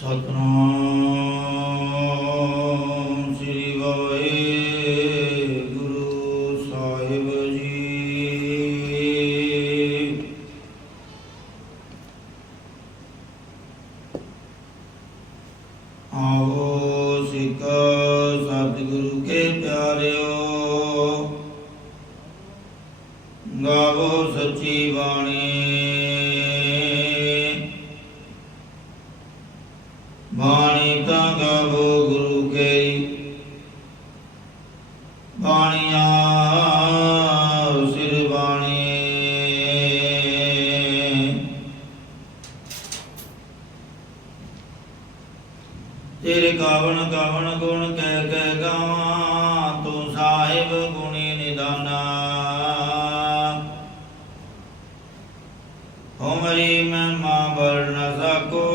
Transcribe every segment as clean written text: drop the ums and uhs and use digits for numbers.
ਸਤਨਾਮ ਸ੍ਰੀ ਵਾਹਿਗੁਰੂ ਸਾਹਿਬ ਜੀ। ਆਵੋ ਸਿੱਖ ਸਤਿਗੁਰੂ ਕੇ ਪਿਆਰਿਓ, ਗਾਵੋ ਸੱਚੀ ਬਾਣੀ। ਬਾਣੀ ਤਾਂ ਗਾਵੋ ਗੁਰੂ ਕੇ, ਬਾਣੀਆ ਸਿਰ ਬਾਣੀ। ਤੇਰੇ ਗਾਵਣ ਗਾਵਣ ਗੁਣ ਕਹਿ ਕਹਿ ਗਾਵਾਂ, ਤੂੰ ਸਾਹਿਬ ਗੁਣੀ ਨਿਦਾਨਾ। ਹੋ ਮਰੀ ਮਹਿਮਾ ਬਰ ਨ ਸਕੋ,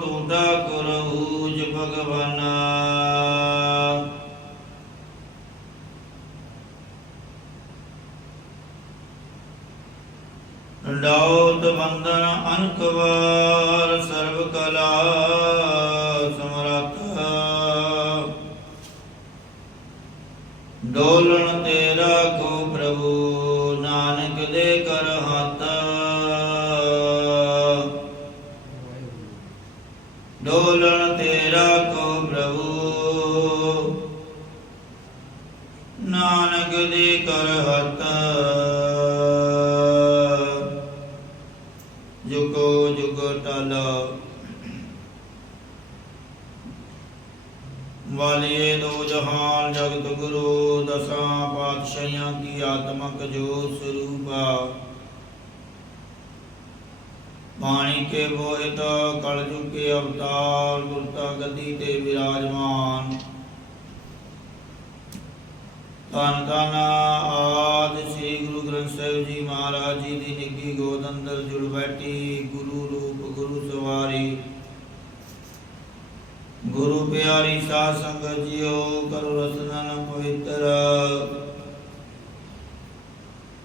ਤੂੰ ठाकुर ऊज भगवाना। दंडौत वंदन अनक बार, सर्व कला समरथ। डोलन तेरा को प्रभु, नानक दे कर हाथ। डोलन तेरा को प्रभु, नानक दे कर हत। जुगो जुग टल वालिए दो जहान, जगत गुरु दसां पातशाहियां की आत्मक जो स्वरूपा। बाणी के बोहित कलयुग के अवतार, गुरता गद्दी ते विराजमान। धन धन आदि श्री गुरु ग्रंथ साहिब जी महाराज जी की निੱਘੀ गोद अंदर जुड़ बैठी। गुरु रूप गुरु सवारी, गुरु प्यारी साध संगत जियो, करो रसनन पवित्र।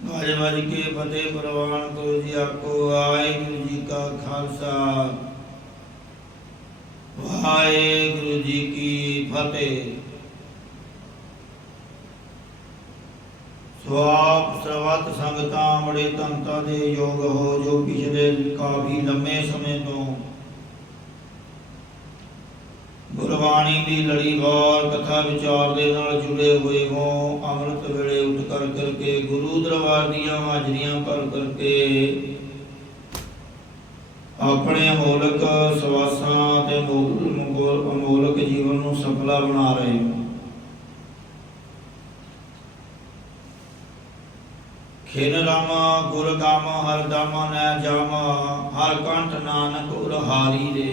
गज बज के फतेह प्रवान करो जी आको। वाहिगुरु जी का खालसा, वाहिगुरु जी की फतेह। स्वाप सर्वत संगतां बड़े धनता दे योग हो, जो पिछले काफी लंबे समय तो गुरबाणी की लड़ीवार कथा विचार दे नाल जुड़े हुए हो। अमृत वेले उठ कर करके गुरु दरबार दियां हाजरियां कर करके अपने अमोलक सवासां ते अमोलक जीवन नूं सफला बना रहे हो। खिन राम गुर गाम हर दाम नै जाम, हर कंठ नानक उर हारी रे।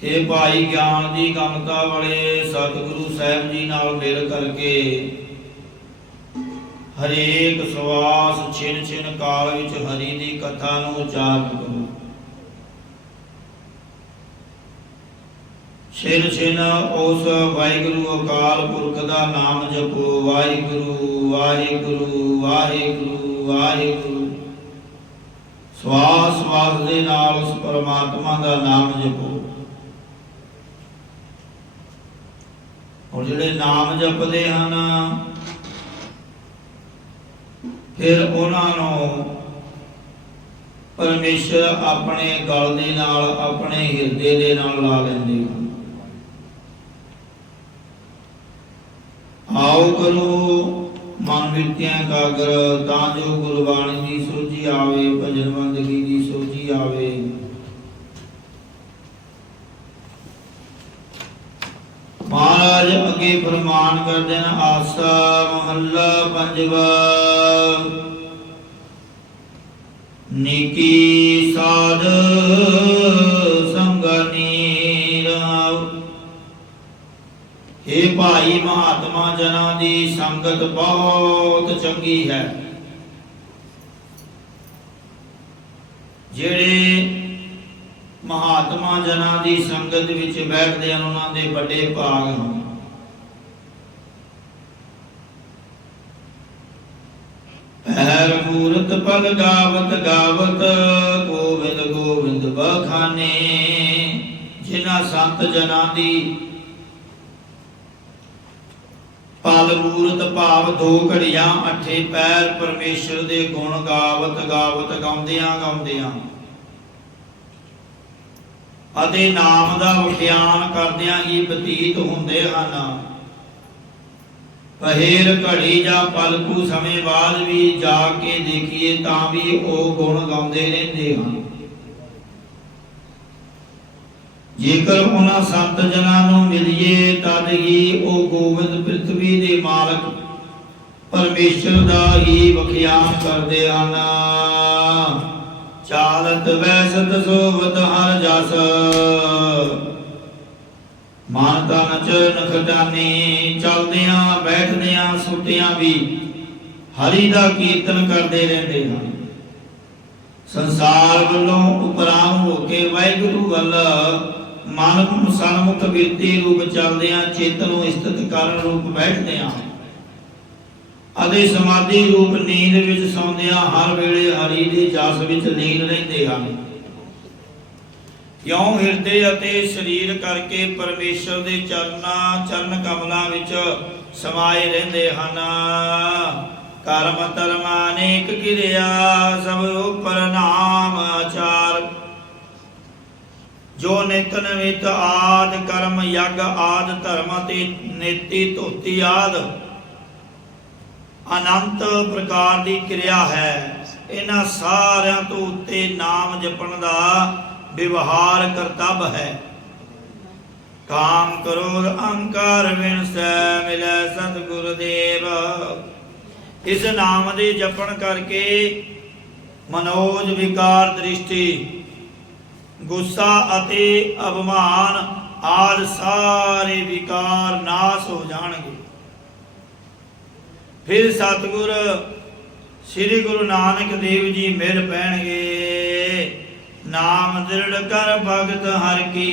हे भाई ज्ञान की गमता वाले सतगुरु साहब जी नाल मिल करके हरेक सवास छिन छिन काल विच हरि की कथा नूं उचारन करो। छिन छिन उस वाहिगुरु अकाल पुरख का नाम जपो। वाहिगुरु वाहिगुरु वाहिगुरु वाहिगुरु। सवास सवास दे नाल उस परमात्मा का नाम जपो। और जिहड़े नाम जपदे हन, फिर उन्हां नूं परमेश्वर अपने गल दे नाल, अपने हिरदे दे नाल ला लैंदे हन। आओ करो मन विरतियां एकागर, तां जो गुरबाणी की सोझी आवे, भजन बंदगी की सोझी आवे। महाराज अगे फरमान करदे न, आसा महला पंजवा। निकी साध संगनी राव। हे भाई महात्मा जना दी संगत बहुत चंगी है। जेड़े महात्मा जना की संगत विच बैठते हैं, उन्होंने बड़े भाग हैं। पैर ਮੂਰਤ ਪਲ ਗਾਵਤ ਗਾਵਤ ਗੋਬਿੰਦ ਗੋਬਿੰਦ ਬਖਾਨੇ। ਜਿਨ੍ਹਾਂ ਸੰਤ ਜਨਾਂ ਦੀ ਪਲ ਮੂਰਤ ਭਾਵ ਦੋ ਘੜੀਆਂ ਅੱਠੇ ਪੈਰ ਪਰਮੇਸ਼ਰ ਦੇ ਗੁਣ ਗਾਵਤ ਗਾਵਤ ਗਾਉਂਦਿਆਂ ਅਤੇ ਨਾਮ ਦਾ ਵਿਖਿਆਨ ਕਰਦਿਆਂ ਹੀ ਬਤੀਤ ਹੁੰਦੇ ਹਨ। ਪਹਿਰ ਘੜੀ ਜਾਂ ਪਲਕੂ ਸਮੇਂ ਬਾਅਦ ਵੀ ਜਾ ਕੇ ਦੇਖੀਏ ਤਾਂ ਵੀ ਉਹ ਗੁਣ ਗਾਉਂਦੇ ਰਹਿੰਦੇ ਹਨ। ਜੇਕਰ ਉਹਨਾਂ ਸੰਤ ਜਨਾਂ ਨੂੰ ਮਿਲੀਏ ਤਦ ਹੀ ਉਹ ਗੋਬਿੰਦ ਪ੍ਰਿਥਵੀ ਦੇ ਮਾਲਕ ਪਰਮੇਸ਼ਰ ਦਾ ਹੀ ਵਿਖਿਆਨ ਕਰਦੇ ਹਨ। ਚਾਲਤ ਵੈਸਤ ਸੋਵਤ ਹਰ ਜਸ ਮਨ ਤਨ ਚ ਨਖਟਾਨੀ। ਚਲਦਿਆਂ ਬੈਠਦਿਆਂ ਸੁੱਤਿਆਂ ਵੀ ਹਰੀ ਦਾ ਕੀਰਤਨ ਕਰਦੇ ਰਹਿੰਦੇ ਹਨ। ਸੰਸਾਰ ਵੱਲੋਂ ਉਪਰਾਮ ਹੋ ਕੇ ਵਾਹਿਗੁਰੂ ਵੱਲ ਮਨ ਨੂੰ ਸਨਮੁਖ ਬਿਰਤੀ ਰੂਪ ਚਲਦਿਆਂ ਚਿੱਤ ਨੂੰ ਸਥਿਤ ਕਰਨ ਰੂਪ ਬੈਠਦਿਆਂ ਅਤੇ ਸਮਾਧੀ ਰੂਪ ਨੀਂਦ ਵਿੱਚ ਸੌਂਦਿਆਂ ਹਰ ਵੇਲੇ ਹਰੀ ਦੇ ਜਸ ਵਿੱਚ ਲੀਨ ਰਹਿੰਦੇ ਹਨ। ਕਿਉਂ ਹਿਰਦੇ ਅਤੇ ਸਰੀਰ ਕਰਕੇ ਪਰਮੇਸ਼ਰ ਦੇ ਚਰਨ ਕਮਲਾਂ ਵਿੱਚ ਸਮਾਏ ਰਹਿੰਦੇ ਹਨ। ਕਰਮ ਧਰਮ ਅਨੇਕ ਕਿਰਿਆ ਸਭ ਉਪਰ ਨਾਮ ਆਚਾਰ। ਜੋ ਨਿਤ ਨਵਿਤ ਆਦ ਕਰਮ ਯਗ ਆਦ ਧਰਮ ਤੇ ਨੀਤੀ ਧੋਤੀ ਆਦ ਅਨੰਤ ਪ੍ਰਕਾਰ ਦੀ ਕਿਰਿਆ ਹੈ। ਇਹਨਾਂ ਸਾਰਿਆਂ ਤੋਂ ਉੱਤੇ ਨਾਮ ਜਪਣ ਦਾ ਵਿਵਹਾਰ ਕਰਤੱਵ ਹੈ। ਕਾਮ ਕਰੋਧ ਅਹੰਕਾਰ ਵਿਣਸੈ ਮਿਲੈ ਸਤਿਗੁਰ ਦੇਵ। ਇਸ ਨਾਮ ਦੇ ਜਪਣ ਕਰਕੇ ਮਨੋਜ ਵਿਕਾਰ ਦ੍ਰਿਸ਼ਟੀ ਗੁੱਸਾ ਅਤੇ ਅਭਿਮਾਨ ਆਦਿ ਸਾਰੇ ਵਿਕਾਰ ਨਾਸ ਹੋ ਜਾਣਗੇ। ਫਿਰ ਸਤਿਗੁਰ ਸ੍ਰੀ ਗੁਰੂ ਨਾਨਕ ਦੇਵ ਜੀ ਮਿਲ ਪੈਣਗੇ। ਨਾਮ ਦ੍ਰਿੜ ਕਰ ਭਗਤ ਹਰਿ ਕੀ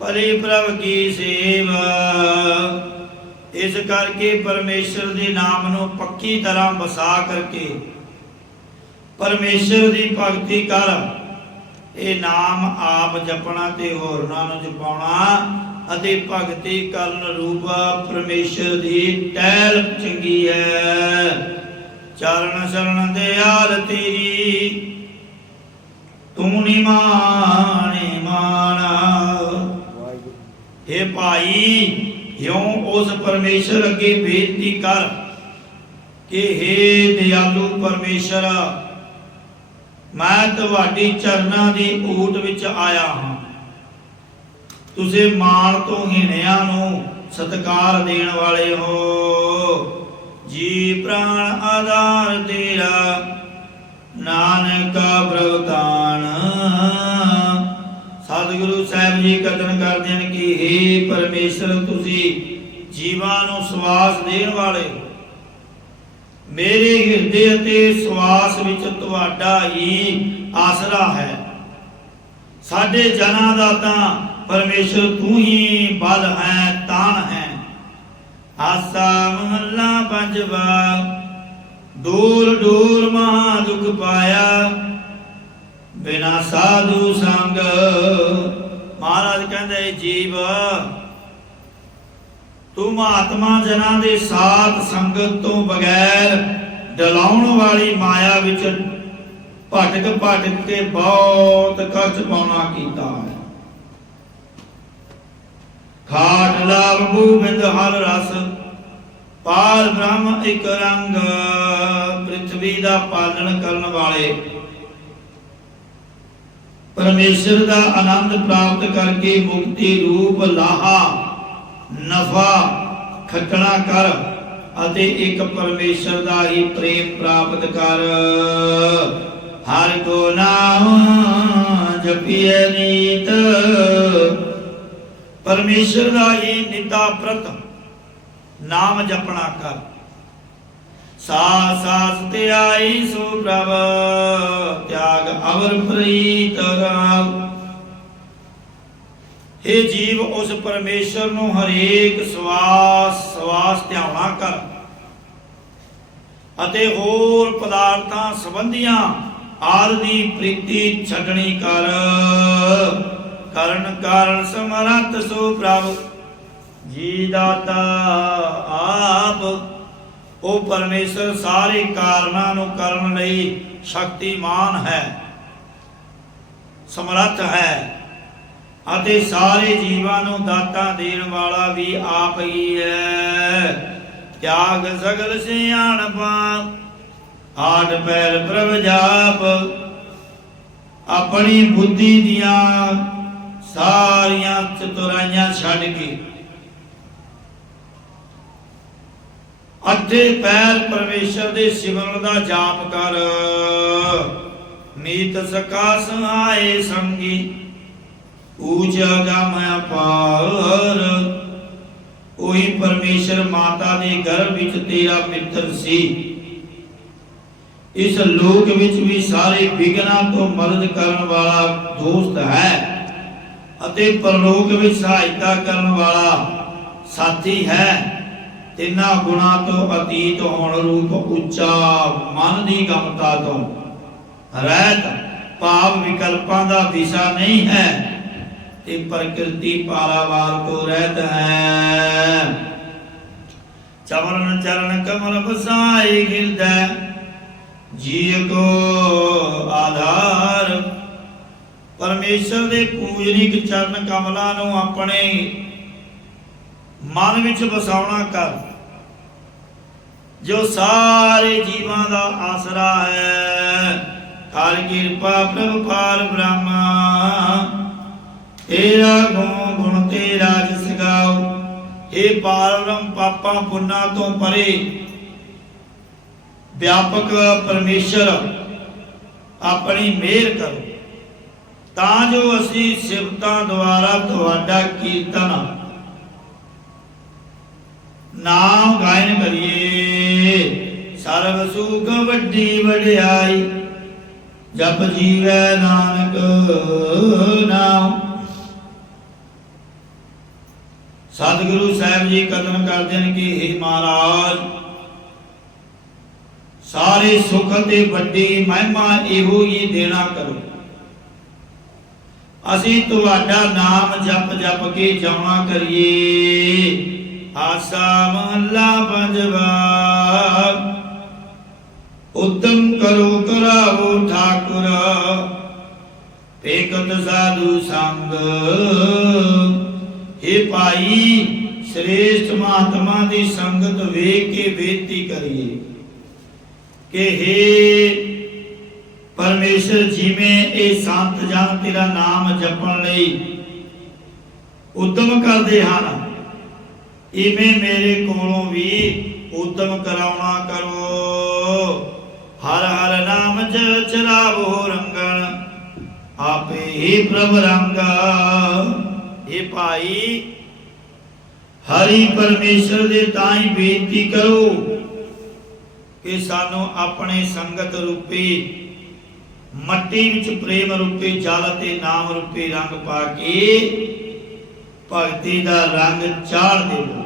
ਭਲੀ ਪ੍ਰਭ ਕੀ ਸੇਵ। ਇਸ ਕਰਕੇ ਪਰਮੇਸ਼ਰ ਦੇ ਨਾਮ ਨੂੰ ਪੱਕੀ ਤਰ੍ਹਾਂ ਵਸਾ ਕਰਕੇ ਪਰਮੇਸ਼ਰ ਦੀ ਭਗਤੀ ਕਰ। ਇਹ ਨਾਮ ਆਪ ਜਪਣਾ ਤੇ ਹੋਰਨਾਂ ਨੂੰ ਜਪਾਉਣਾ ਅਤੇ ਭਗਤੀ ਕਰਨ ਰੂਪ ਪਰਮੇਸ਼ਰ ਦੀ ਟਹਿਲ ਚੰਗੀ ਹੈ। ਚਰਨ ਸ਼ਰਨ ਦਿਆਲ ਤੇਰੀ ਤੂੰ ਨਿਮਾਣੇ ਮਾਣਾ। हे ਭਾਈ ਇਉਂ ਉਸ ਪਰਮੇਸ਼ਰ ਅੱਗੇ ਬੇਨਤੀ ਕਰ ਕਿ हे ਦਿਆਲੂ ਪਰਮੇਸ਼ਰ ਮੈਂ ਤੁਹਾਡੀ ਚਰਨਾਂ ਦੀ ਊਟ ਵਿੱਚ ਆਇਆ ਹਾਂ। ਤੁਸੀਂ ਮਾਣ ਤੋਂ ਹੀਣਿਆਂ ਨੂੰ ਸਤਿਕਾਰ ਦੇਣ ਵਾਲੇ ਹੋ। ਜੀ ਪ੍ਰਾਣ ਆਧਾਰ ਤੇਰਾ ਨਾਨਕਾ ਪ੍ਰਵਤਾਨ। ਸਤਿਗੁਰੂ ਸਾਹਿਬ ਜੀ ਕਥਨ ਕਰਦੇ ਹਨ ਕਿ हे ਪਰਮੇਸ਼ਰ ਤੁਸੀਂ ਜੀਵਾਂ ਨੂੰ ਸਵਾਸ ਦੇਣ ਵਾਲੇ ਹੋ। ਮੇਰੇ ਹਿਰਦੇ ਅਤੇ ਸਵਾਸ ਵਿੱਚ ਤੁਹਾਡਾ ਹੀ ਆਸਰਾ ਹੈ। ਸਾਡੇ ਜਨਾਂ ਦਾ ਤਾਂ ਪਰਮੇਸ਼ਰ ਤੂੰ ਹੀ ਬਲ ਹੈ ਤਾਣ ਹੈ। ਆਸਾ ਮਹੱਲਾ ਪੰਜਵਾ। ਦੂਰ ਦੂਰ ਮਹਾ ਦੁਖ ਪਾਇਆ ਬਿਨਾ ਸਾਧੂ ਸੰਗ। ਮਹਾਰਾਜ ਕਹਿੰਦੇ ਜੀਵ ਤੂੰ ਮਹਾਤਮਾ ਜਨਾਂ ਦੇ ਸਾਥ ਸੰਗਤ ਤੋਂ ਬਗੈਰ ਡਲਾਉਣ ਵਾਲੀ ਮਾਇਆ ਵਿੱਚ ਭਟਕ ਕੇ ਬਹੁਤ ਕਸ਼ਟ ਪਾਉਣਾ ਕੀਤਾ ਹੈ। ਖਾਟ ਲਾਭ ਗੋਬਿੰਦ ਹਰ ਰਸ ਪਾਲ ਬ੍ਰਹਮ ਇੱਕ ਰੰਗ। ਪ੍ਰਿਥਵੀ ਦਾ ਪਾਲਣ ਕਰਨ ਵਾਲੇ ਪਰਮੇਸ਼ਰ ਦਾ ਆਨੰਦ ਪ੍ਰਾਪਤ ਕਰਕੇ ਮੁਕਤੀ ਰੂਪ ਲਾਹਾ ਨਫਾ ਖੱਟਣਾ ਕਰ ਅਤੇ ਇੱਕ ਪਰਮੇਸ਼ਰ ਦਾ ਹੀ ਪ੍ਰੇਮ ਪ੍ਰਾਪਤ ਕਰ। ਹਰਿ ਕੋ ਨਾਮ ਜਪੀਏ ਨੀਤ। ਪਰਮੇਸ਼ਰ ਦਾ ਹੀ ਨਿਤਾ ਪ੍ਰਤ ਨਾਮ ਜਪਣਾ ਕਰ। ਸਾਸ ਸਾਸ ਤੇ ਆਈ ਸੋ ਪ੍ਰਭ ਤਿਆਗ ਅਵਰ ਪ੍ਰੀਤ ਰਾਵ। हे ਜੀਵ ਉਸ ਪਰਮੇਸ਼ਰ ਨੂੰ ਹਰੇਕ ਸਵਾਸ ਧਿਆਉਣਾ ਕਰ। ਅਤੇ ਹੋਰ ਪਦਾਰਥਾਂ ਸੰਬੰਧੀਆਂ ਆਦਿ ਦੀ ਪ੍ਰੀਤੀ ਛੱਡਣੀ ਕਰ। ਕਰਨ ਕਾਰਨ ਸਮਰੱਥ ਸੋ ਪ੍ਰਭ ਜੀ ਦਾਤਾ ਆਪ। ਉਹ ਪਰਮੇਸ਼ਰ ਸਾਰੇ ਕਾਰਨਾਂ ਨੂੰ ਕਰਨ ਲਈ ਸ਼ਕਤੀਮਾਨ ਹੈ, ਸਮਰੱਥ ਹੈ ਅਤੇ ਸਾਰੇ ਜੀਵਾਂ ਨੂੰ ਦਾਤਾ ਦੇਣ ਵਾਲਾ ਵੀ ਆਪ ਹੀ ਹੈ। ਤਿਆਗ ਸਗਲ ਸਿਆਣਪਾ ਆਠ ਪੈਰ ਪ੍ਰਭ ਜਾਪ। ਆਪਣੀ ਬੁੱਧੀ ਦੀਆਂ ਸਾਰੀਆਂ ਚਤੁਰਾਈਆਂ ਛੱਡ ਕੇ ਅੱਠੇ ਪੈਰ ਪਰਮੇਸ਼ਰ ਦੇ ਸਿਮਰਨ ਦਾ ਜਾਪ ਕਰ। ਮੀਤ ਸਕਾ ਸਹਾਏ ਸੰਗੀ ਊਚ ਅਗਮ ਅਪਾਰ। ਉਹੀ ਪਰਮੇਸ਼ਰ ਮਾਤਾ ਦੇ ਗਰਭ ਵਿੱਚ ਤੇਰਾ ਮਿੱਤਰ ਸੀ। ਇਸ ਲੋਕ ਵਿੱਚ ਵੀ ਸਾਰੇ ਵਿਘਨਾਂ ਤੋਂ ਮਦਦ ਕਰਨ ਵਾਲਾ ਦੋਸਤ ਹੈ ਅਤੇ ਪਰਲੋਕ ਵਿੱਚ ਸਹਾਇਤਾ ਕਰਨ ਵਾਲਾ ਸਾਥੀ ਹੈ। ਤਿੰਨਾਂ ਗੁਣਾਂ ਤੋਂ ਅਤੀਤ ਹੋਣ ਰੂਪ ਉੱਚਾ, ਮਨ ਦੀ ਗਮਤਾ ਤੋਂ ਰਹਿਤ, ਭਾਵ ਵਿਕਲਪਾਂ ਦਾ ਵਿਸ਼ਾ ਨਹੀਂ ਹੈ ਤੇ ਪ੍ਰਕਿਰਤੀ ਪਾਰਾਵਾਰ ਤੋਂ ਰਹਿਤ ਹੈ। ਚਰਨ ਚਰਨ ਕਮਲ ਬਸਾਏ ਹਿਰਦੈ ਜੀ ਕੋ ਆਧਾਰ। ਪਰਮੇਸ਼ਰ ਦੇ ਪੂਜਨੀਕ ਚਰਨ ਕਮਲਾਂ ਨੂੰ ਆਪਣੇ ਮਨ ਵਿੱਚ ਵਸਾਉਣਾ ਕਰ, ਜੋ ਸਾਰੇ ਜੀਵਾਂ ਦਾ ਆਸਰਾ ਹੈ। ਕਰ ਕਿਰਪਾ ਪ੍ਰਭ ਪਾਰ ਬ੍ਰਹਮਾ ਤੇਰਾ ਗੁਣ ਤੇਰਾ ਜਿਸ ਗਾਓ। ਇਹ ਪਾਰਬ੍ਰਹਮ ਪਾਪਾਂ ਪੁੰਨਾਂ ਤੋਂ ਪਰੇ ਵਿਆਪਕ ਪਰਮੇਸ਼ਰ ਆਪਣੀ ਮਿਹਰ ਕਰੋ ਤਾਂ ਜੋ ਅਸੀਂ ਸਿਫਤਾਂ ਦੁਆਰਾ ਤੁਹਾਡਾ ਕੀਰਤਨ ਨਾਮ ਗਾਇਨ ਕਰੀਏ। ਸਰਬ ਸੁਖ ਵੱਡੀ ਵਡਿਆਈ ਜਪ ਜੀਵੈ ਨਾਨਕ ਨਾਮ। ਸਤਿਗੁਰੂ ਸਾਹਿਬ ਜੀ ਕਥਨ ਕਰਦੇ ਹਨ ਕਿ हे ਮਹਾਰਾਜ, ਸਾਰੇ ਸੁਖ ਤੇ ਵੱਡੀ ਮਹਿਮਾ ਇਹੋ ਹੀ ਦੇਣਾ ਕਰੋ। ਅਸੀਂ ਤੁਹਾਡਾ ਨਾਮ ਜਪ ਜਪ ਕੇ ਜਾਣਾ ਕਰੀਏ। ਆਸਾ ਮਹੱਲਾ ਪੰਜਵਾ। ਉਦਮ ਕਰੋ ਕਰਾਵੋ ਠਾਕੁਰ ਏਕਤ ਸਾਧੂ ਸੰਗ। हे ਭਾਈ, श्रेष्ठ महात्मा ਦੀ ਸੰਗਤ ਵੇਖ ਕੇ ਬੇਨਤੀ ਕਰੀਏ ਕਿ हे ਪਰਮੇਸ਼ਰ, ਜਿਵੇਂ ਇਹ ਸੰਤ ਜਨ ਤੇਰਾ ਨਾਮ ਜਪਣ ਲਈ ਉਦਮ ਕਰਦੇ ਹਨ, ਇਵੇਂ ਮੇਰੇ ਕੋਲੋਂ ਵੀ ਉਦਮ ਕਰਾਉਣਾ ਕਰੋ। ਹਰ ਹਰ ਨਾਮ ਚਰਾਵੋ ਰੰਗਣ ਆਪੇ ਹੀ ਪ੍ਰਭ ਰੰਗਾ। ਇਹ ਭਾਈ, ਹਰੀ ਪਰਮੇਸ਼ਰ ਦੇ ਤਾਈਂ ਬੇਨਤੀ ਕਰੋ ਕਿ ਸਾਨੂੰ ਆਪਣੇ ਸੰਗਤ ਰੂਪੀ ਮੱਟੀ ਵਿੱਚ ਪ੍ਰੇਮ ਰੂਪੀ ਜਲ ਤੇ ਨਾਮ ਰੂਪੀ ਰੰਗ ਪਾ ਕੇ ਭਗਤੀ ਦਾ ਰੰਗ ਚਾੜ ਦੇਵੋ।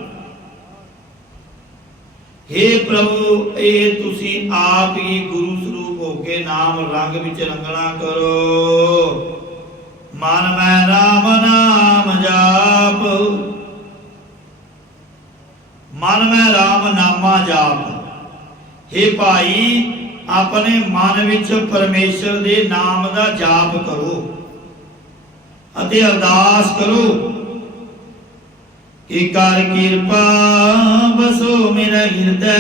हे ਪ੍ਰਭੂ, ਇਹ ਤੁਸੀਂ ਆਪ ਹੀ ਗੁਰੂ ਸਰੂਪ ਹੋ ਕੇ ਨਾਮ ਰੰਗ ਵਿੱਚ ਰੰਗਣਾ ਕਰੋ। ਮਨ ਮੈਂ ਰਾਮ ਨਾਮ ਜਾਪ, ਮਨ ਮੈਂ ਰਾਮ ਨਾਮਾ ਜਾਪ। हे ਭਾਈ, ਆਪਣੇ ਮਨ ਵਿੱਚ ਪਰਮੇਸ਼ਰ ਦੇ ਨਾਮ ਦਾ ਜਾਪ ਕਰੋ ਅਤੇ ਅਰਦਾਸ ਕਰੋ ਕਿ ਕਰ ਕਿਰਪਾ ਬਸੋ ਮੇਰਾ ਹਿਰਦੈ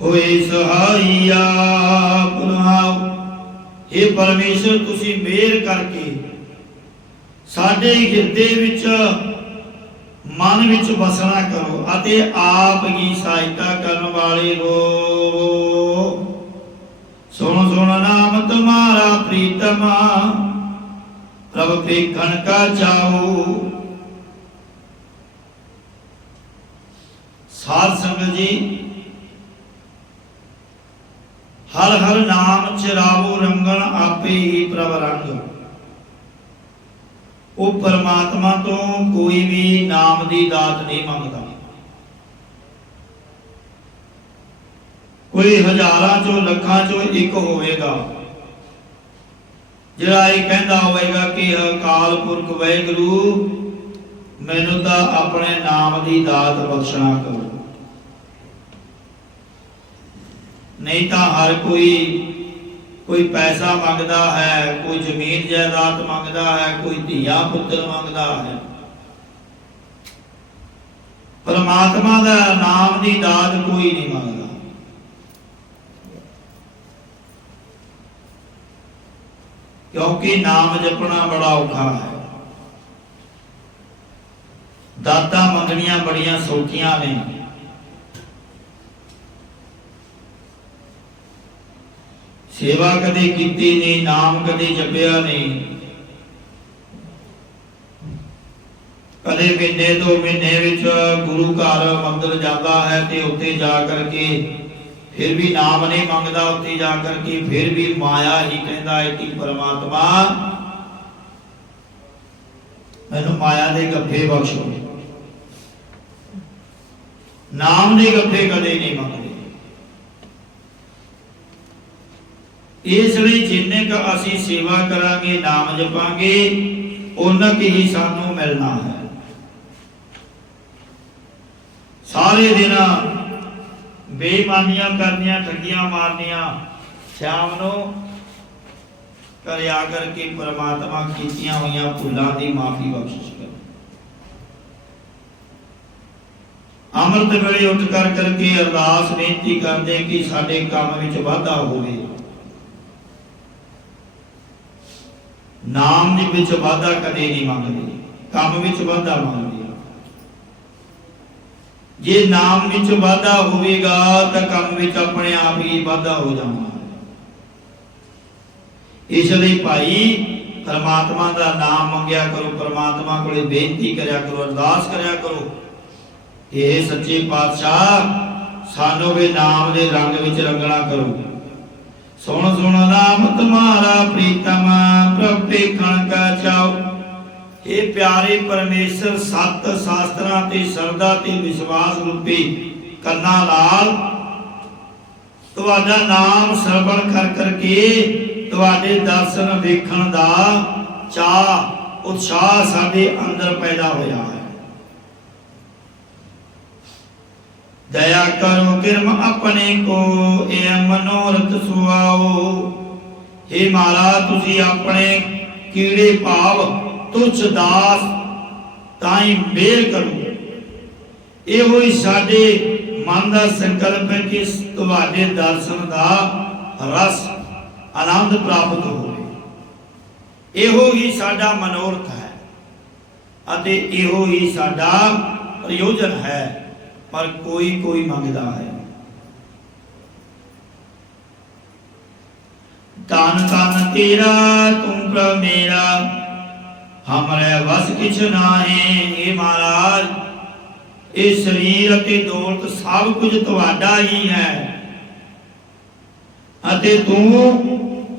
ਹੋਏ ਸਹਾਈਆ ਪੁਰਹਾਉ। हे ਪਰਮੇਸ਼ਰ, ਤੁਸੀਂ ਮਿਹਰ ਕਰਕੇ ਸਾਡੇ ਹਿਰਦੇ ਵਿੱਚ ਮਨ ਵਿੱਚ ਵਸਣਾ ਕਰੋ ਅਤੇ ਆਪ ਹੀ ਸਹਾਇਤਾ ਕਰਨ ਵਾਲੇ ਹੋ। ਸੁਣ ਸੁਣ ਨਾਮ ਤੁਮਾਰਾ ਪ੍ਰੀਤਮਾ ਪ੍ਰਭ ਵੇਖਣ ਕਾ ਚਾਓ। ਸਾਧ ਸੰਗਤ ਜੀ, ਹਰ ਹਰ ਨਾਮ ਚਰਾਵੋ ਰੰਗਣ ਆਪੇ ਹੀ ਪ੍ਰਭ ਰੰਗ। ਉਹ ਪਰਮਾਤਮਾ ਤੋਂ ਕੋਈ ਵੀ ਨਾਮ ਦੀ ਦਾਤ ਨਹੀਂ ਮੰਗਦਾ। कोई हजारां चों लखां चों एक होवेगा जिहड़ा ये कहंदा होवेगा कि अकाल पुरख वाहिगुरू मैनू तां अपने नाम दी दात बख्शना करो। नहीं तो हर कोई पैसा मंगता है, कोई जमीन जायदाद मंगता है, कोई धिया पुत्र मंगता है। परमात्मा का नाम की दात कोई नहीं मंगता। क्योंकि नाम जपना बड़ा औखा है। दाता मंगनियां बड़ियां सौखियां ने। सेवा कदे कीती नहीं, नाम कदे जपिया नहीं। कदे महीने दो महीने विच गुरु घर मंदिर जाता है ते उत्थे जा करके फिर भी नाम नहीं मंगता, उत्थे जा करके फिर भी माया ही कहता है कि परमात्मा मैनू माया दे गफ्फे बख्शो। नाम दे गफ्फे कदे नहीं मंगते। इसलिए जिन्ने का असी सेवा करांगे, नाम जपांगे, उन्ना की ही सानू मिलना है। सारे दिन बेईमानियां करनियां, ठगियां मारनियां, शाम नू घर आकर के परमात्मा कीतियां हुई भुलां दी माफी बख्शिश कर। अमृत वेले उठ कर करके अरदास बेनती करते कि साडे काम विच वाधा होवे। नाम दे विच वाधा कदे नहीं मंगदे, काम विच वाधा मंगदे। जे नाम विच वाधा होवेगा तो काम विच अपने आप ही वाधा हो जाना। इसलिए भाई परमात्मा का नाम मंगया करो, परमात्मा को बेनती करया करो, अरदास करया करो। ये सच्चे पातशाह सानू भी नाम दे रंग विच रंगना करो। सुन सुन नाम तुम्हारा प्रीतम प्रभ देखण का चाओ। हे प्यारे परमेश्वर, सत शास्त्रां ते श्रद्धा ते विश्वास रूपी कन्ना नाल तुहाडा नाम श्रवण कर करके तुहाडे दर्शन देखण दा चाह उत्साह साडे अंदर पैदा होया है। दया करो किरम अपने को ए मनोरथ सुआओ। हे महाराज तुसी अपने कीड़े भाव तुच्छ दास ताई मेल करो। एहो ही साडे मन दा संकल्प है कि तुहाडे दर्शन दा रस आनंद प्राप्त होवे। एहो ही साडा मनोरथ है अते एहो ही साडा प्रयोजन है। पर कोई कोई मंगता है। तान तान तेरा तुम प्रभ मेरा, हमरे बस किछ नाहे। हे महाराज ये शरीर अते दौलत सब कुछ तुहाडा ही है अते तू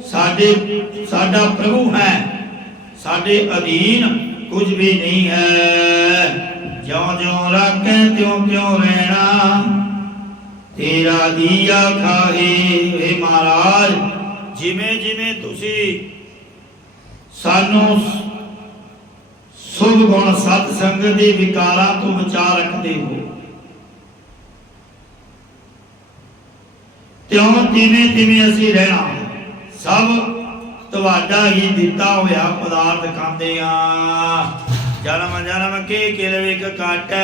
साडा प्रभु है। साडे अधीन कुछ भी नहीं है। ज्यों ज्यों रखे त्यों त्यों रहना, तेरा दिया खाए। हे महाराज जिमें जिमें तुसी सानू शुभ गुण सत संगत दे विकारां तो बचा रखते हो, त्यों तिवें तिवें असी रहना। सब तुहाडा ही दिता होया पदार्थ खांदे आ। जन्म जन्म के किलविक काटै,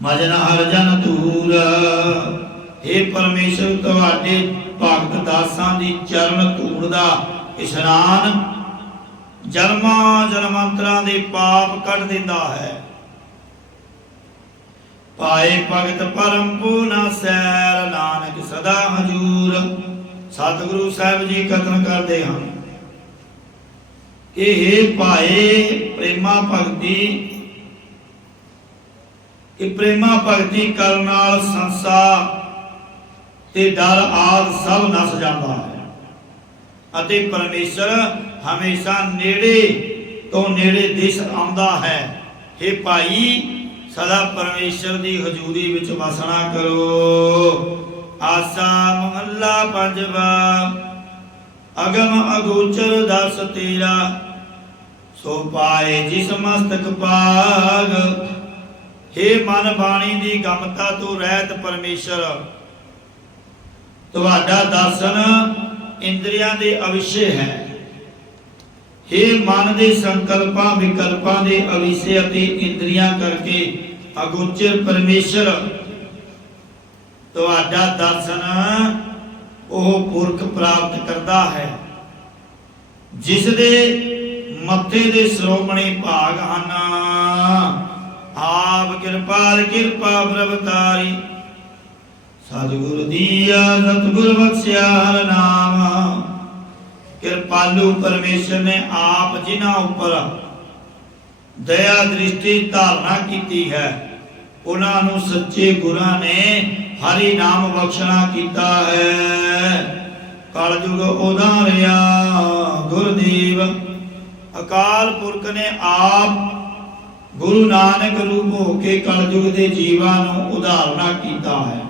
मजन हर जन दूर। हे परमेश्वर तुहाडे भगत दासां दी चरण धूड़ दा इशनान जन्मां जन्मांतरां दे पाप कट दिंदा है। पाए भगत परम पूना सैर, नानक सदा हजूर। सतगुरु साहिब जी कथन करते हैं कि हे भाए प्रेमा भगती, कि प्रेमा भगती करन नाल संसार ते डर आदि सब नस जाता है अते परमेश्वर हमेशा नेड़े तो नेड़े दिस आंदा है। हे भाई सदा परमेश्वर की हजूरी विच वसना करो। आसा महला पंजवा। अगम अगोचर दस तेरा, सो पाए जिस मस्तक पाग। हे मन बाणी दी गमता तो रहत परमेश्वर, तुहाडा दर्शन इंद्रियां दे अविषय है। हे मन दे संकल्पां विकल्पां दे अविषय अते इंद्रियां करके अगोचर परमेश्वर, तुहाडा दर्शन ओह पुरख प्राप्त करता है जिस दे मत्थे दे श्रोमणी भाग हन। आप कृपाल कृपा प्रभतारी, सतगुरु दिया सतगुरु बख्शिया हर नाम। कृपालु परमेश्वर ने आप जिन्हां उपर दया दृष्टि धारणा की है, उन्हां नूं सच्चे गुरां ने हरि नाम बख्शना कीता है। कलयुग उधारिया गुरदेव, अकाल पुरख ने आप गुरु नानक रूप होके कलयुग के जीवां नूं उधारना कीता है।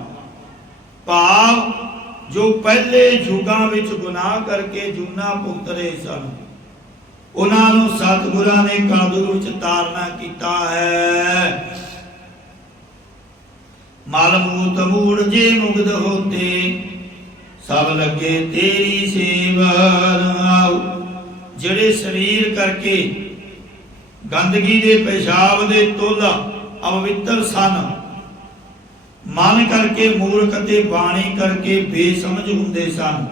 भाव जो पहले युगां विच गुनाह करके जूना भुगत रहे सन, उन्हां नूं सतगुरां ने कलयुग विच तारना कीता है। मल मूत मूड़ जे मुग्ध होते, सब लगे तेरी सेवा। जिहड़े शरीर करके गंदगी दे पेशाब दे तुल अपवित्र सन, मन करके मूर्ख ते बाणी करके बेसमझ हुंदे सन,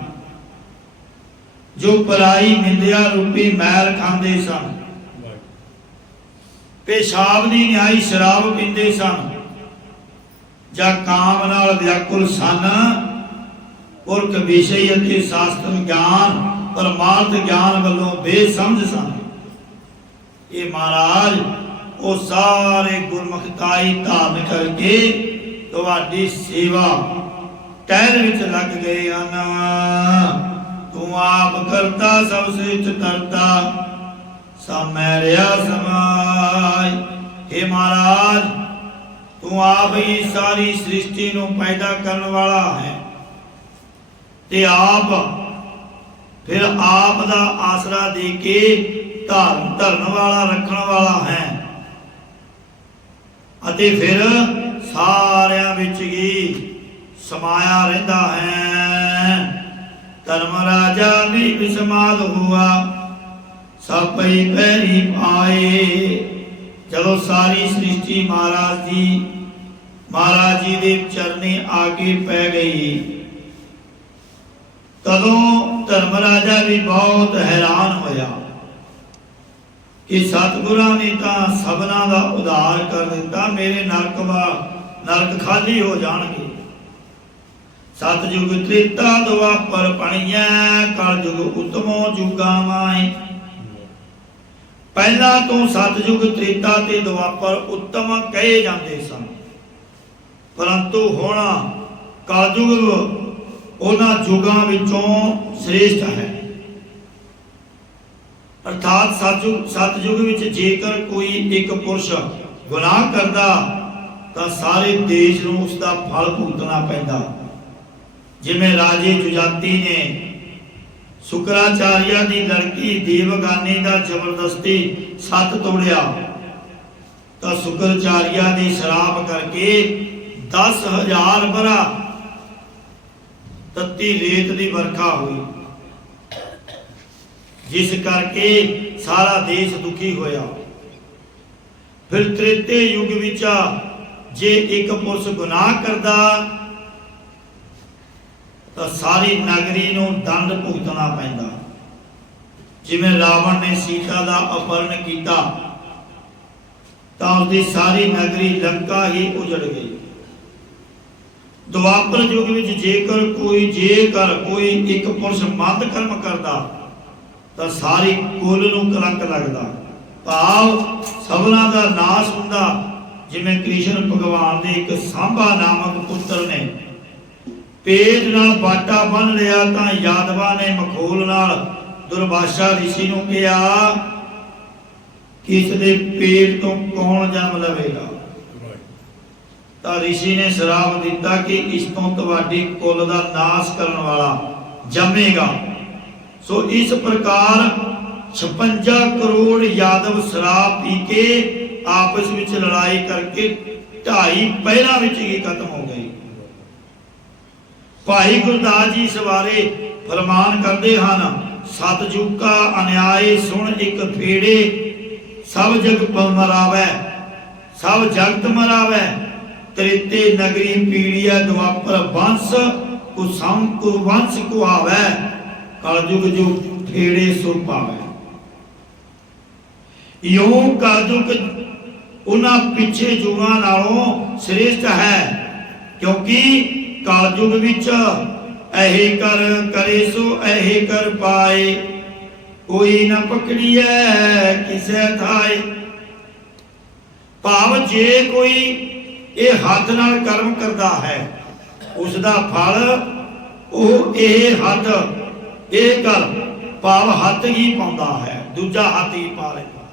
जो पराई निंदिया रूपी मैल खांदे सन, पेशाब दी न्याई शराब पींदे सन, जा काम नाल व्याकुल सन, पुरख विषय अते शास्त्र ज्ञान परमार्थ ज्ञान वालों बेसमझ सन। ये महाराज वो सारे गुरमुखताई धारण करके तुहाडी सेवा टहल विच लग गए हन। तू आप करता सब श्रेष्ठ करता, सब मैरिया समाय। हे महाराज, तू आप ही सारी सृष्टि नूं पैदा करने वाला है, ते आप फिर आप दा आसरा दे के धारण धरन वाला रखने वाला है, अते फिर सारियां विच ही समाया रहता है। धर्म राजा भी विस्माद हुआ, सब पई पैरी पाए। जदों सारी सृष्टि महाराज जी दे चरने आगे पै गई, तदों धर्म राजा भी बहुत हैरान होया कि सतगुरां ने तां सबना दा उद्धार कर दिता, मेरे नरक खाली हो जाणगे। सतयुग त्रेता दुआपर पणिया, कलयुग उत्तमो जुगा माए। पहला तो सतयुग त्रेता ते दुआपर उत्तम कहे जाते सन, परंतु हुण कलयुग उन्हां जुगां विचों श्रेष्ठ है। अर्थात सतयुग विच जेकर कोई एक पुरुष गुनाह करदा तां सारे देश नूं उसका फल भुगतना पैंदा। जिवें राजे जुजाती ने शुक्राचार्य की लड़की देवगानी का जबरदस्ती सत तोड़िया, तो शुक्राचार्य ने श्राप करके 10,000 बरा तत्ती रेत की वर्खा हुई, जिस करके सारा देश दुखी होया। फिर त्रेते युग विच जे एक पुरुष गुनाह करदा तो सारी नगरी नूं दंड भुगतना पैंदा। जिवें रावण ने सीता का अपहरण किया तो उसकी सारी नगरी लंका ही उजड़ गई। द्वापर युग विच जेकर कोई एक पुरुष मंद कर्म करता तो सारी कुल नूं कलंक लगदा, भाव सबना दा नाश हुंदा। जिवें कृष्ण भगवान दे एक सांभा नामक पुत्र ने पेट नाल बाटा बन लिया तो यादवा ने मखोल नाल दुर्भाषा ऋषि नूं कहा कि इसदे पेट तो कौन जन्म लवेगा। ਤਾਂ ऋषि ने श्राप दिता कि इस तो तुहाडी कुल दा नाश करन वाला जमेगा। सो इस प्रकार 56 करोड़ यादव शराब पी के आपस में लड़ाई करके 2.5 पहरा विच ही खत्म हो गई। भाई गुरदास जी इस बारे फरमान करते हैं, सतयुग का अन्याय सुन एक फेड़े, सब जग मरावै सब जगत मरावै, त्रेते नगरी पीड़िया द्वापर वंश को वंश कुहावै, कलयुग जो फेड़े सो पावै। यूं कलयुग उन्हां पिछे जुगां नालों श्रेष्ठ है, क्योंकि कलयुग विच ऐहे कर करे सो ऐहे कर पाए, कोई न पकड़िए किसे थाए। भाव जे कोई ये हथ नाल कर्म करता है, उसका फल ये हथ ये कर भाव हथ ही पाउंदा है, दूजा हथ ही पा लेंदा।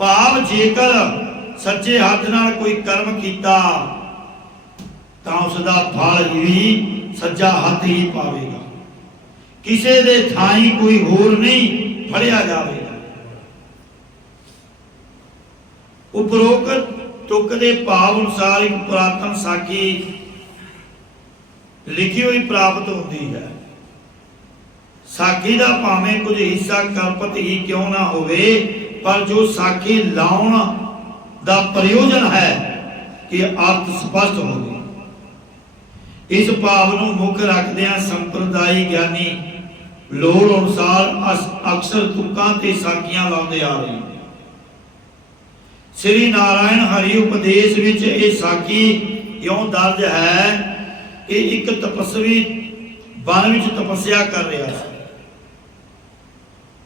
भाव जेकर सच्चे हथ नाल कोई कर्म कीता तां उसका फल भी सज्जा हथ ही पावेगा, किसी दे थाई कोई होर नहीं फड़िया जावेगा। उपरोक्त तुक दे भाव अनुसार एक पुरातन साखी लिखी हुई प्राप्त होती है। साखी का भावें कुछ हिस्सा कल्पित ही क्यों ना होवे, पर जो साखी लाउण दा प्रयोजन है कि अर्थ स्पष्ट होवे। इस भाव नूं मुख रखदियां संप्रदायी ज्ञानी लोड़ अनुसार अक्सर तुकां ते साखियां लाउंदे आ रहे हैं। श्री नारायण हरि उपदेश विच ये साखी क्यों दर्ज है कि एक तपस्वी वन विच तपस्या कर रहा सी,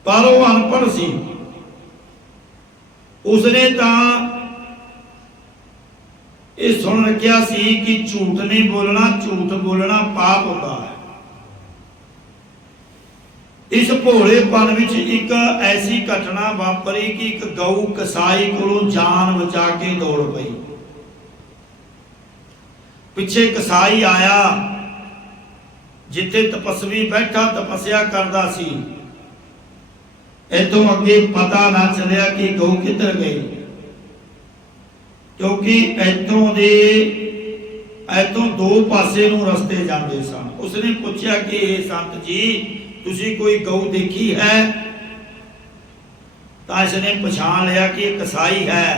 पर वो अनपढ़ सी। उसने तां ये सुन रखिया सी कि झूठ नहीं बोलना, झूठ बोलना पाप होता है। इस भोलेपन विच एक ऐसी घटना वापरी कि एक गऊ कसाई कोलों जान बचा के दौड़ पई। पिछे कसाई आया, जिथे तपस्वी बैठा तपस्या करदा सी। इतों अगे पता ना चलिया कि गऊ किधर गई, क्योंकि इतों दो पासे नूं रस्ते जाते सन। उसने पूछा कि हे संत जी, तुसी कोई गऊ देखी है? तो इसने पछाण लिया कि कसाई है।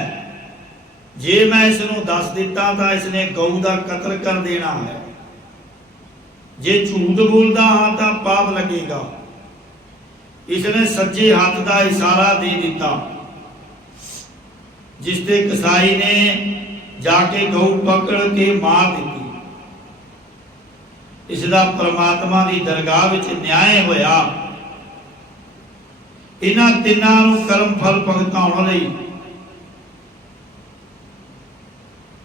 जे मैं इसनूं दस दिता तो इसने गऊ का कतल कर देना है। जे झूठ बोलता हाँ तो पाप लगेगा। इसने सज्जे हाथ का इशारा दे दिता, जिसते कसाई ने जाके गऊ पकड़ के मार दी। इसदा परमात्मा की दरगाह विच न्याय होया। इन्हां तिन्हां नूं कर्म फल भुगताउण लई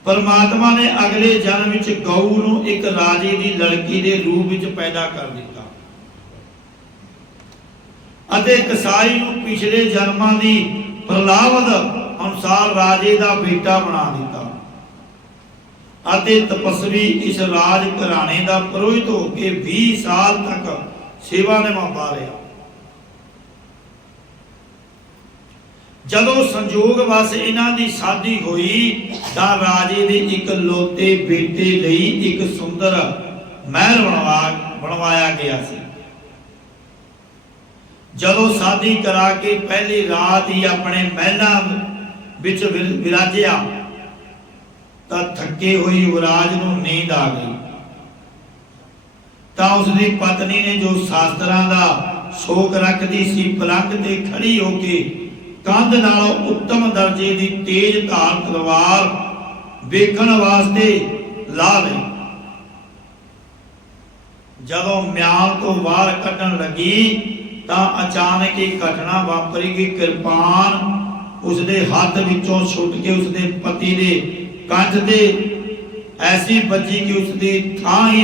परमात्मा ने अगले जन्म विच गऊ नूं एक राजे की लड़की के रूप विच पैदा कर दिता अते कसाई नूं पिछले जन्मां दी प्रलावद अनुसार राजे का बेटा बना दिता अते तपस्वी इस राज घराने का पुरोहित होके 20 साल तक सेवा निभाता रहा। जदों संजोग वस इन्हां दी शादी हुई तां राजे दे इकलौते बेटे लई एक सुंदर महल बनवाया गया सी। जदों शादी करा के पहली रात ही अपने महलां विच विराजिया तां थके हुई युवराज नूं नींद आ गई। तां उसकी पत्नी ने जो शास्त्रां दा शौक रखती सी, पलंग ते खड़ी होके कंध नालों उत्तम दर्जे की तेज धार तलवार वेखण वास्ते ला लई। जदों म्याल तो बाहर कढण लगी तां अचानक ही घटना वापरी कि किरपान उसके हाथ विचों छुट के उसके पति दे कंठ ते ऐसी बची कि उसकी थां ही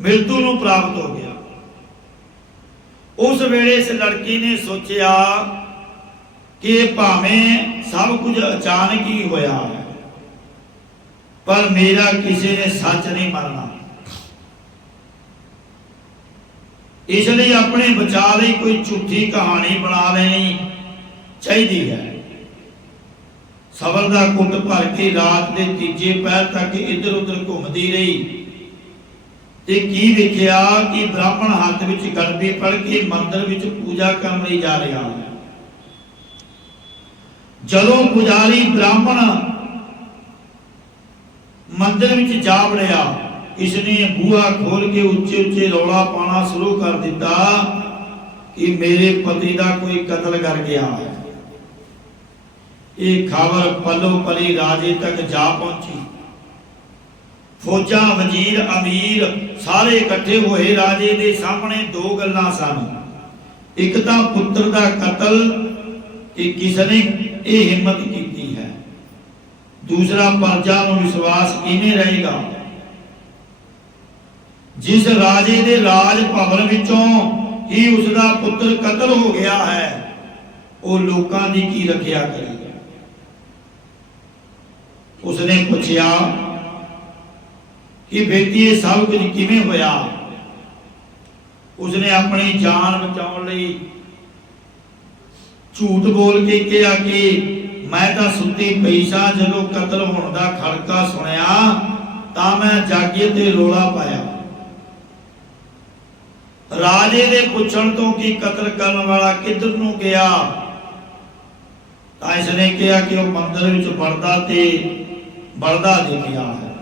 मृत्यु नूं प्राप्त हो गया। उस वेले इस लड़की ने सोचा कि भावें सब कुछ अचानक ही होया है, पर मेरा किसी ने सच नहीं मानना, इसलिए अपने बचाव लिए कोई झूठी कहानी बना लेनी चाहिए है। सबर का कुट भर के रात के तीजे पहर तक इधर उधर घूमती रही ते की देखिया कि ब्राह्मण हाथ विच गड़बी पड़ के मंदिर विच पूजा करने लई जा रहा है। जदों पुजारी ब्राह्मण मंदिर विच जा वड़िया, इसने बूहा खोल के उच्चे उच्चे रौला पाना शुरू कर दिता कि मेरे पति का कोई कत्ल कर गया है। ये खबर पलो पली राजे तक जा पहुंची। फौजा वजीर अमीर सारे इकट्ठे होए राजे दे सामने। दो गल्लां सन, एक तां पुत्र दा कत्ल कि किसने ये हिम्मत की है, दूसरा प्रजा नूं विश्वास किवें रहेगा जिस राजे दे राज भवन विचों ही उसका पुत्र कत्ल हो गया है, वो लोकां दी की रखिया करेगा। उसने पूछा कि बेटी ये सब कुछ किवें होया। उसने अपनी जान बचाने लई झूठ बोल के कहा कि मैं तो सुती पई सा, जदों कत्ल होने का खड़का सुनिया तां मैं जागे ते रोला पाया। राजे ने पूछण तो कि कत्ल करने वाला किधर नूं गया, तां इसने कहा कि वह मंदिर विच बड़दा देखिया है।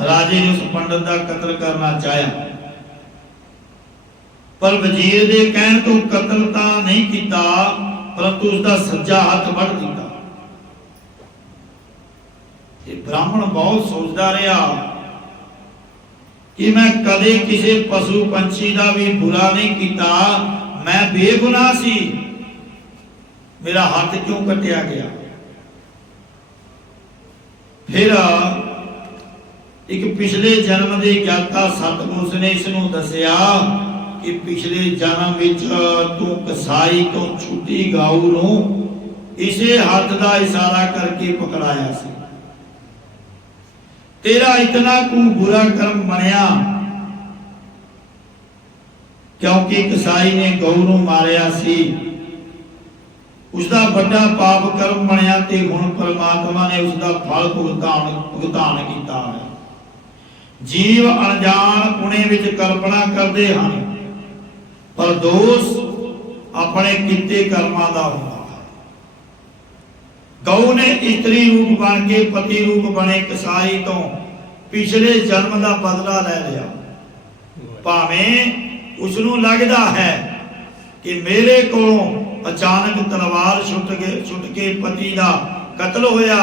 राजे ने उस पंडित का कत्ल करना चाहा, पर वजीर दे कहण तो कत्ल तां नहीं किया, परंतु उसका सज्जा हाथ वढ़ दिता। ये ब्राह्मण बहुत सोचता रहा कि मैं कदे किसी पशु पंछी का भी बुरा नहीं किया, मैं बेगुनाह सी, मेरा हाथ क्यों कटिया गया। फिर एक पिछले जन्म के ज्ञाता सतपुरुष ने इसनूं दसिया कि पिछले जन्म विच तू कसाई तो छुट्टी गाऊ नूं इसे हाथ का इशारा करके पकड़ाया सी। तेरा इतना कु बुरा कर्म बनया क्योंकि कसाई ने गऊ नूं मारिया सी, उसका बड़ा पाप कर्म बनया ते हुण परमात्मा ने उसका फल भुगतान किया है। जीव अनजान पुणे विच कल्पना करते हैं, पर दोष अपने किते कर्मां दा हुंदा है। गऊ ने स्त्री रूप बन के पति रूप बने कसाई तो पिछले जन्म का बदला ले लिया। भावें उसनूं लगदा है कि मेरे कोलों अचानक तलवार छुट के पति का कत्ल होया,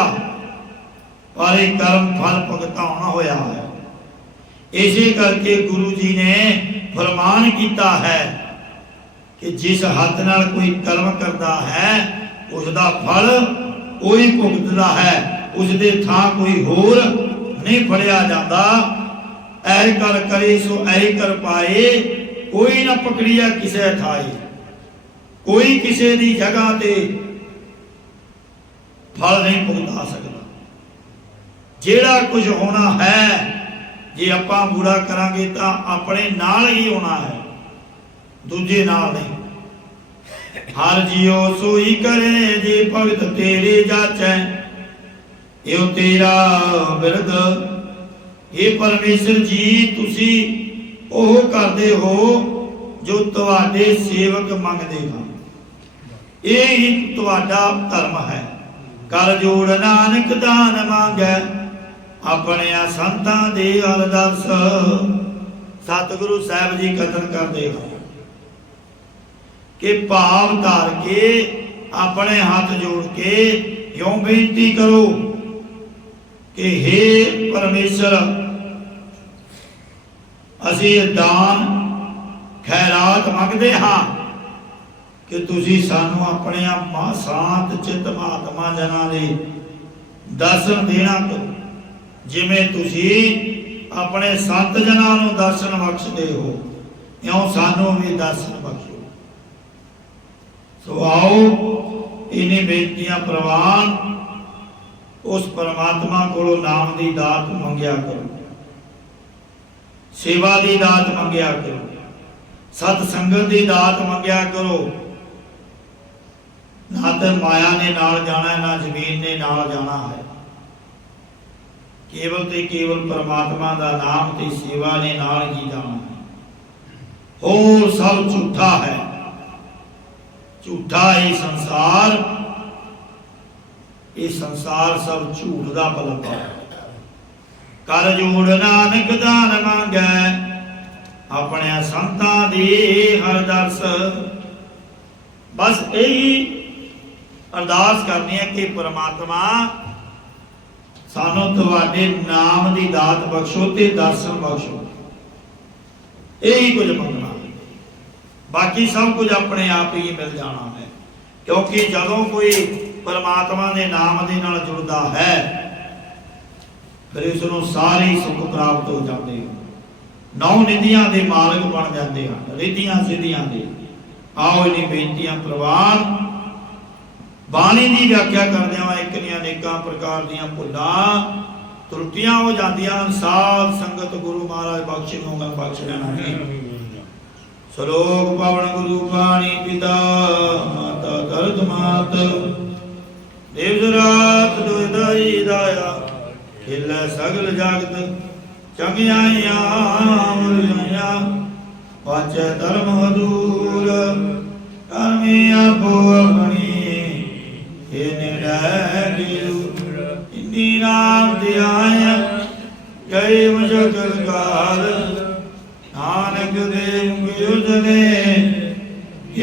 पर एक कर्म फल भुगताना होया है। इसे करके गुरु जी ने फरमान किया है कि जिस हाथ नाल कोई कर्म करता है उसका फल कोई भुगतदा है, उसके थां कोई होर नहीं फड़िया जाता। ऐ कर करे सो ऐ कर पाए, कोई ना पकड़िया किसे थाई, कोई किसी की जगह ते फल नहीं भुगता सकता। जेड़ा कुछ होना है, जे आपां बुरा करांगे तां अपने नाल ही होना है, दूजे नाल नहीं। हर जियो सोई करे जे भगत तेरे जाचै, यो तेरा बिरद। हे परमेश्वर जी, तुसी ओह करदे हो जो तुहाडे सेवक मंगदे हैं, यही तुहाडा धर्म है। कर जोड़ नानक दान मांगै, अपने संतां दे अरदस। सतगुरु साहब जी कथन करते हो कि भाव धार के अपने हाथ जोड़ के यूं बेनती करो कि हे परमेश्वर, असी दान खैरात मंगते हाँ कि तुसी सानू अपने शांत चित महात्मा जना दे दर्शन देना करो, जिमें तुसी अपने संत जना नू दर्शन बख्शदे हो, इउं सानू भी दर्शन बख्शो। सो आओ इन्हीं बेनतियां प्रवान उस परमात्मा को नाम की दात मंगया करो, सेवा की दात मंगया करो, सत संगत की दात मंगया करो। ना तो माया ने नाल जाना है, ना जमीन ने नाल जाना है। केवल ते केवल परमात्मा का नाम ते सेवा ने नाल ही जाना है। और सब झूठा है, झूठा ये संसार, ये संसार सब झूठ का पलपा। कर जोड़ नानक दान मांगै, अपने संतां दी हर दर्श। बस यही अरदास करनी है कि परमात्मा सानू तुहाडे नाम की दात बख्शो ते दर्शन बख्शो। यही कुछ मंगना है, बाकी सब कुछ अपने आप ही मिल जाना है। क्योंकि जदों कोई परमात्मा के नाम के नाल जुड़ता है फिर इसनों सारे सुख प्राप्त हो जाते हैं। 9 निधियां के मालक बन जाते हैं, रिधियां सिद्धियां के। आओ इन्हीं बेनतियां प्रवान बाणी की व्याख्या करदे एक नहीं अनेकों प्रकार दीयां भुलां त्रुटियां हो जांदियां। साध संगत गुरु महाराज बख्शे बख्श लेना है। श्लोक पवन गुरु पाणी पिता माता दर्द मात देव रात दुदाई दाया खिल सगल जगत चंगियाइया मुरझाइया पाचे धर्म हदूर कर्मी आपो अपनी इन्नी नाम ध्याया गए मुझकल काल नानक देव युजने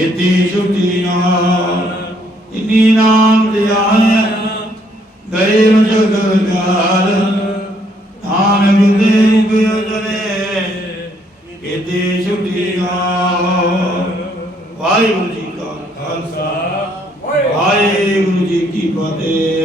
इति छुट्टी इन्नी नाम ध्याया गए मुझकल काल नानक देव युजने इति छुट्टी। वाहिगुरु जी का खालसा वाहिगुरु जी की फतेह।